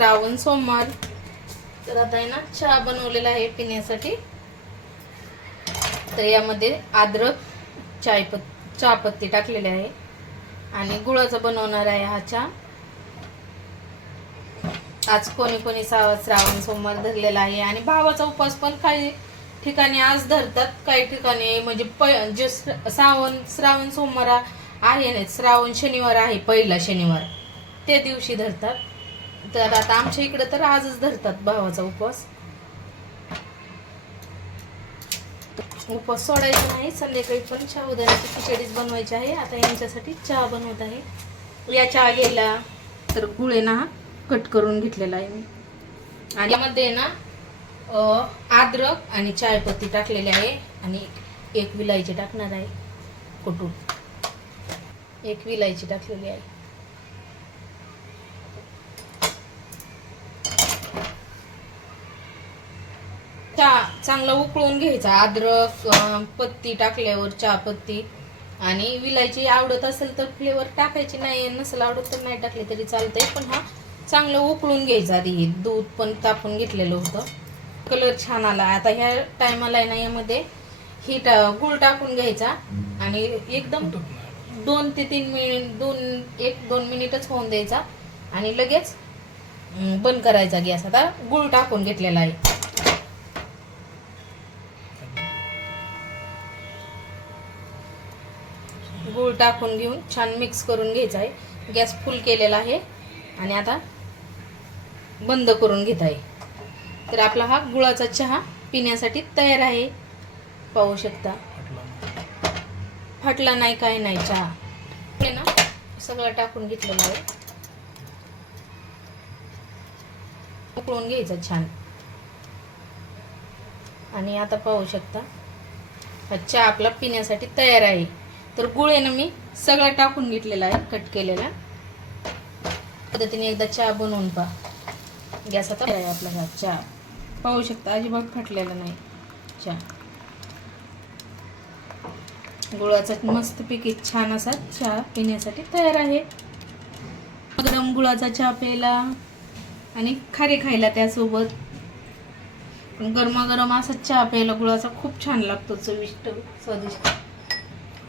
श्रावण सोमवार. तर आता आहे ना चहा बनवलेला आहे पिण्यासाठी. तर यामध्ये आद्रक चायपत चहापत्ती टाकलेली आहे. आणि गुळाचा बनवणार आहे हा चहा. आज कोणी कोणी सा श्रावण सोमवार धरलेला आहे. आणि भावाचा उपवास पण काही ठिकाणी आज धरतात काही ठिकाणी म्हणजे प जे श्रावण श्रावण सोमवार आहे ना श्रावण शनिवार आहे पहिला शनिवार. त्या दिवशी धरतात. तर आता आमच्या इकडे तर आजच धरतात भावाचा उपवास. उपवास सोडायचा नाही संध्याकाळी पण साबुदाण्याची खिचडीच बनवायची आहे. आता यांच्यासाठी चहा बनवत आहे. या चहा घ्यायला तर गुळ आहे ना कट करून घेतलेला आहे मी. आणि यामध्ये ना आद्रक अद्रक आणि चायपत्ती टाकलेली आहे आणि एक- एक विलायची टाकणार आहे कुटून एक विलायची टाकलेली आहे. चहा चांगला उकळून घ्यायचा. अद्रक पत्ती टाकल्यावर चहा पत्ती. आणि विलायची आवडत असेल तर फ्लेवर टाकायची. नाही नसेल आवडत तर नाही टाकली तरी चालतंय. पण हा चांगलं उकळून घ्यायचा आधी. हे दूध पण तापून घेतलेलं होतं. कलर छान आला. आता ह्या टायमाला आहे ना यामध्ये ही टा गुळ टाकून घ्यायचा. आणि एकदम दोन ते तीन मिनिट दोन एक दोन मिनिटच होऊन द्यायचा. आणि लगेच बंद करायचा गॅस. आता गुळ टाकून घेतलेला आहे. गूळ टाकून घेऊन छान मिक्स करून घ्यायचा आहे. गॅस फुल केलेला आहे. आणि आता बंद करून घेत आहे. तर आपला हा गुळाचा चहा पिण्यासाठी तयार आहे. पाहू शकता. फाटला नाही काय नाही चहा. हे ना सगळं टाकून घेतलेला आहे. उकळून घ्यायचा छान. आणि आता पाहू शकता हा चहा आपला पिण्यासाठी तयार आहे. तर गुळ आहे ना मी सगळा टाकून घेतलेला आहे कट केलेला. पद्धतीने एकदा चहा बनवून पहा. गॅस आता आहे आपला हा चहा. पाहू शकता अजिबात फाटलेला नाही चहा. गुळाचा मस्तपैकी छान असा चहा पिण्यासाठी तयार आहे. गरम गुळाचा चहा प्यायला आणि खारे खायला त्यासोबत. गरमागरम असा चहा प्यायला गुळाचा खूप छान लागतो चविष्ट स्वादिष्ट.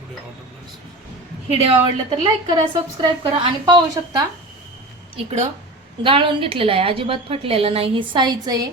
व्हिडिओ आवडला तर लाईक करा सबस्क्राईब करा आणि पाहू शकता. इकडं गाळून घेतलेलं आहे अजिबात फाटलेलं नाही. हे साईचं आहे.